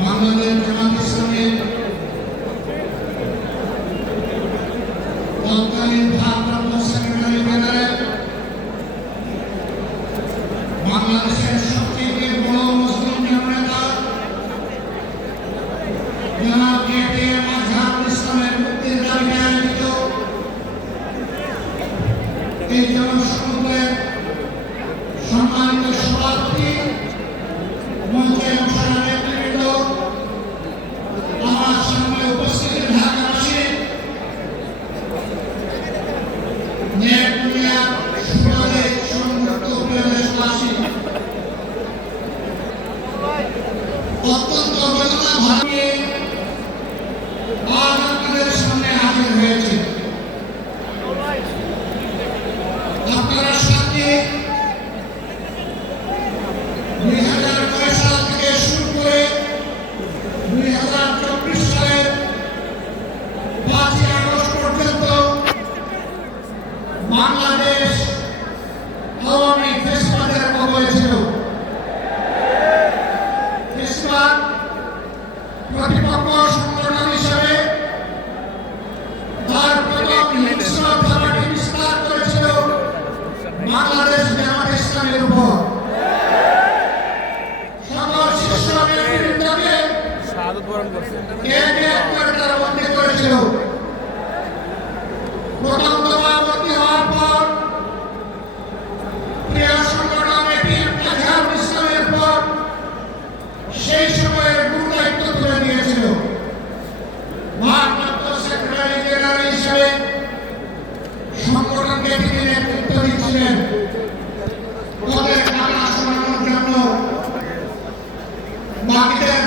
বাংলাদেশ জামাত ইসলামের তৎকালীন ভারপ্রাপ্ত সেক্রেটারি জেনারেল বাংলাদেশের সবচেয়ে বড় অত্যন্ত সামনে হাজির হয়েছে আপনারা সাথে দুই হাজার নয় সাল থেকে দুই হাজার চব্বিশ বাংলাদেশ আওয়ামী ফেসবাদের কবলে ছিল। প্রতিপক্ষ সংগঠন হিসেবে তার প্রথম হিংস্র ধারাটি বিস্তার করেছিল বাংলাদেশ জামাত ইসলামের উপর। সকল এক এক করে তারা বন্দী করেছিল? সেই সময়ের মূল দায়িত্ব তুলে নিয়েছিল। ভারপ্রাপ্ত সেক্রেটারি জেনারেল হিসেবে সংগঠনকে তিনি নেতৃত্ব দিচ্ছিলেন। পদের টাকা সরানোর জন্য বাকিদের